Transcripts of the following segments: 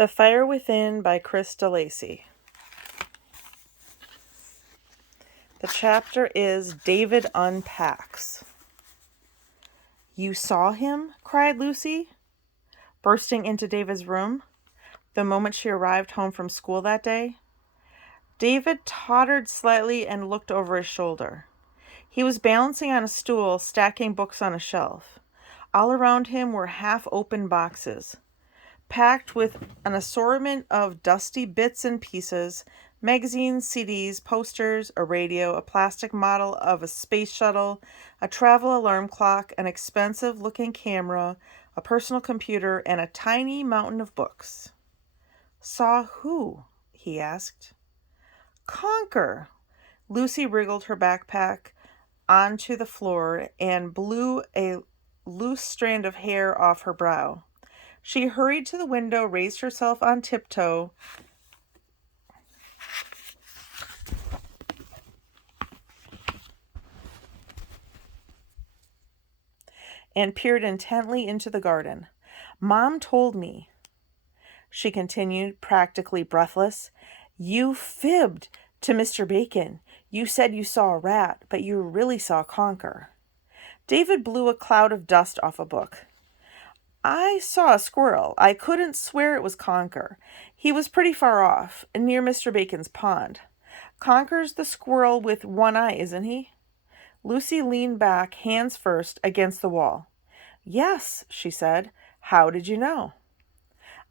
The Fire Within by Chris DeLacy. The chapter is David Unpacks. "You saw him?" cried Lucy, bursting into David's room the moment she arrived home from school that day. David tottered slightly and looked over his shoulder. He was balancing on a stool, stacking books on a shelf. All around him were half-open boxes, packed with an assortment of dusty bits and pieces, magazines, CDs, posters, a radio, a plastic model of a space shuttle, a travel alarm clock, an expensive-looking camera, a personal computer, and a tiny mountain of books. "Saw who?" he asked. "Conker." Lucy wriggled her backpack onto the floor and blew a loose strand of hair off her brow. She hurried to the window, raised herself on tiptoe, and peered intently into the garden. "Mom told me," she continued, practically breathless. "You fibbed to Mr. Bacon. You said you saw a rat, but you really saw Conker." David blew a cloud of dust off a book. "I saw a squirrel. I couldn't swear it was Conker. He was pretty far off, near Mr. Bacon's pond. Conker's the squirrel with one eye, isn't he?" Lucy leaned back, hands first, against the wall. "Yes," she said. "How did you know?"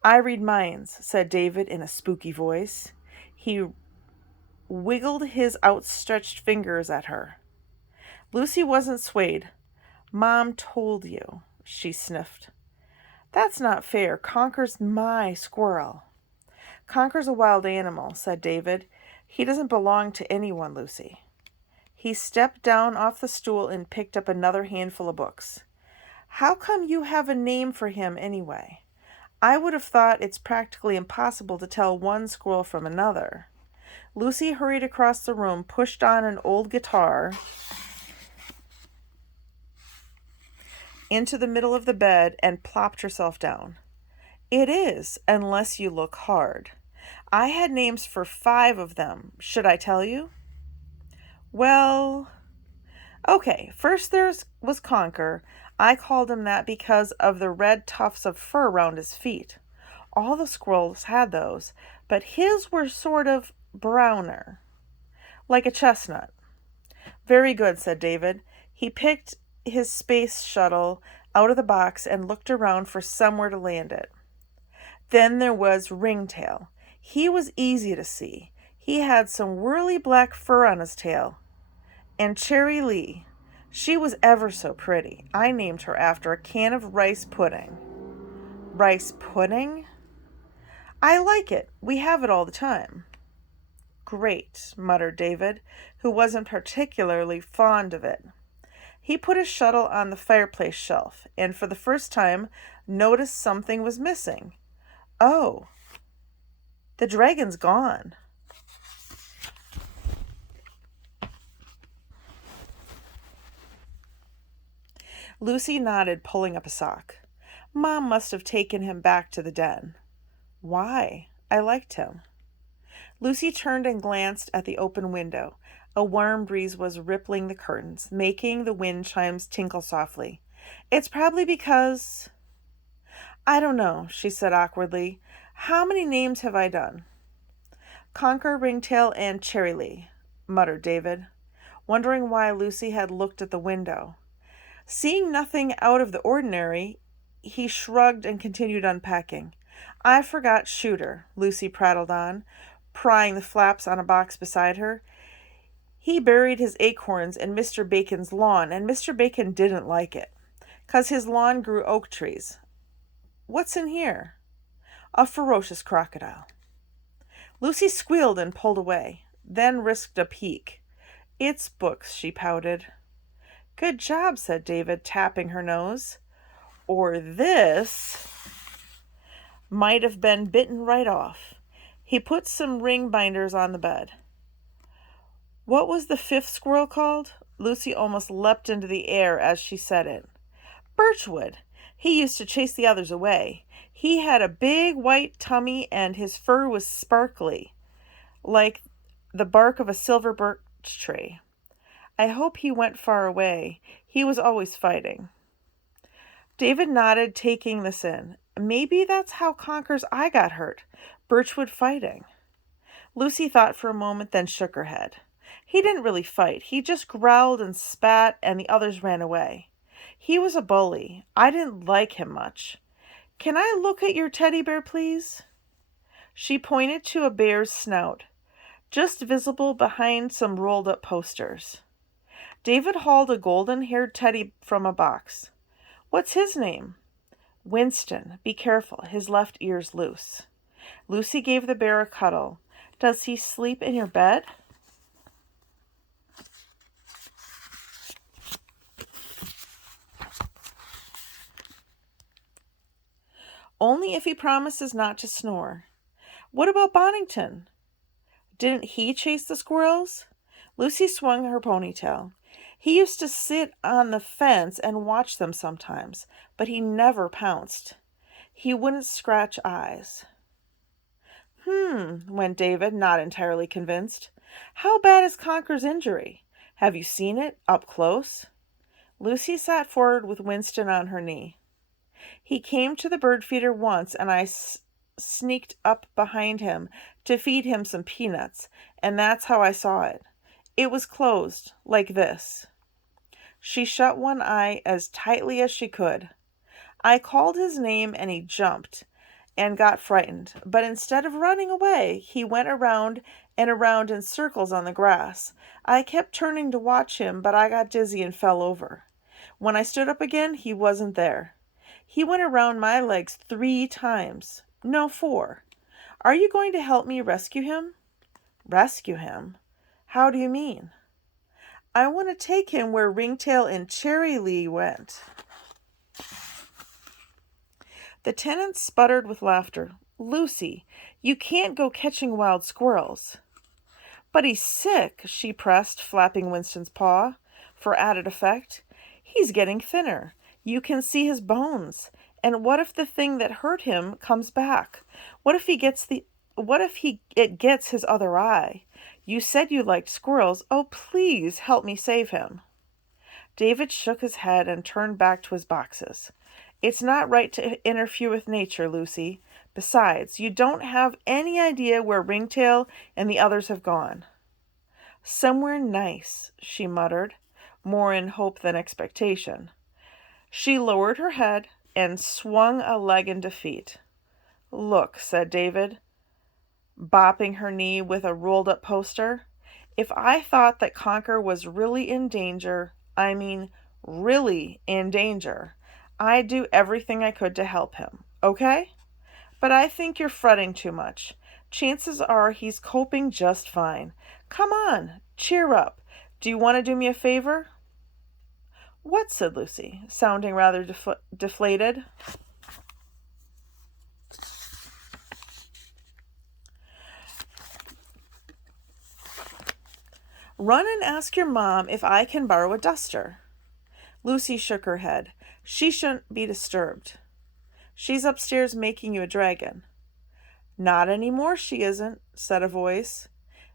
"I read minds," said David in a spooky voice. He wiggled his outstretched fingers at her. Lucy wasn't swayed. "Mom told you," she sniffed. "That's not fair. Conker's my squirrel." "Conker's a wild animal," said David. "He doesn't belong to anyone, Lucy." He stepped down off the stool and picked up another handful of books. "How come you have a name for him anyway? I would have thought it's practically impossible to tell one squirrel from another." Lucy hurried across the room, pushed on an old guitar into the middle of the bed, and plopped herself down. "It is, unless you look hard. I had names for 5 of them. Should I tell you?" "Well, okay, first was Conker. I called him that because of the red tufts of fur around his feet. All the squirrels had those, but his were sort of browner, like a chestnut." "Very good," said David. He picked his space shuttle out of the box and looked around for somewhere to land it. Then there was Ringtail. He was easy to see. He had some whirly black fur on his tail. And Cherry Lee. She was ever so pretty. I named her after a can of rice pudding." "Rice pudding?" "I like it. We have it all the time." "Great," muttered David, who wasn't particularly fond of it. He put his shuttle on the fireplace shelf, and for the first time noticed something was missing. "Oh, the dragon's gone." Lucy nodded, pulling up a sock. "Mom must have taken him back to the den." "Why? I liked him." Lucy turned and glanced at the open window. A warm breeze was rippling the curtains, making the wind chimes tinkle softly. "It's probably because—" "I don't know," she said awkwardly. "How many names have I done?" "Conker, Ringtail, and Cherry Lee," muttered David, wondering why Lucy had looked at the window. Seeing nothing out of the ordinary, he shrugged and continued unpacking. "I forgot Shooter," Lucy prattled on, prying the flaps on a box beside her. "He buried his acorns in Mr. Bacon's lawn, and Mr. Bacon didn't like it, 'cause his lawn grew oak trees. What's in here?" "A ferocious crocodile." Lucy squealed and pulled away, then risked a peek. "It's books," she pouted. "Good job," said David, tapping her nose. "Or this might have been bitten right off." He put some ring binders on the bed. "What was the 5th squirrel called?" Lucy almost leapt into the air as she said it. "Birchwood. He used to chase the others away. He had a big white tummy and his fur was sparkly, like the bark of a silver birch tree. I hope he went far away. He was always fighting. David nodded, taking this in. Maybe that's how Conker's eye got hurt. Birchwood fighting. Lucy thought for a moment, then shook her head. He didn't really fight. He just growled and spat, and the others ran away. He was a bully. I didn't like him much. Can I look at your teddy bear, please? She pointed to a bear's snout, just visible behind some rolled-up posters. David hauled a golden-haired teddy from a box. What's his name? Winston. Be careful. His left ear's loose. Lucy gave the bear a cuddle. Does he sleep in your bed? Only if he promises not to snore. What about Bonington? Didn't he chase the squirrels? Lucy swung her ponytail. He used to sit on the fence and watch them sometimes, but he never pounced. He wouldn't scratch eyes. Went David, not entirely convinced. How bad is Conker's injury? Have you seen it up close? Lucy sat forward with Winston on her knee. He came to the bird feeder once, and I sneaked up behind him to feed him some peanuts, and that's how I saw it. It was closed, like this. She shut one eye as tightly as she could. I called his name, and he jumped and got frightened, but instead of running away, he went around and around in circles on the grass. I kept turning to watch him, but I got dizzy and fell over. When I stood up again, he wasn't there. He went around my legs 3 times. No, 4. Are you going to help me rescue him? Rescue him? How do you mean? I want to take him where Ringtail and Cherrylee went. The tenant sputtered with laughter. Lucy, you can't go catching wild squirrels. But he's sick, she pressed, flapping Winston's paw for added effect. He's getting thinner. You can see his bones. And what if the thing that hurt him comes back? What if it gets his other eye? You said you liked squirrels. Oh, please help me save him. David shook his head and turned back to his boxes. It's not right to interfere with nature, Lucy. Besides, you don't have any idea where Ringtail and the others have gone. Somewhere nice, she muttered, more in hope than expectation. She lowered her head and swung a leg in defeat. Look, said David, bopping her knee with a rolled-up poster. If I thought that Conker was really in danger, I mean really in danger, I'd do everything I could to help him, okay? But I think you're fretting too much. Chances are he's coping just fine. Come on, cheer up. Do you want to do me a favor? What? Said Lucy, sounding rather deflated. Run and ask your mom if I can borrow a duster. Lucy shook her head. She shouldn't be disturbed. She's upstairs making you a dragon. Not anymore, she isn't, said a voice.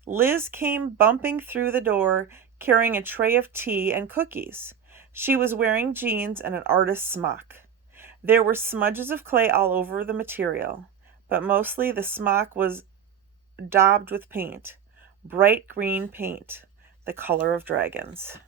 Liz came bumping through the door, carrying a tray of tea and cookies. She was wearing jeans and an artist's smock. There were smudges of clay all over the material, but mostly the smock was daubed with paint, bright green paint, the color of dragons.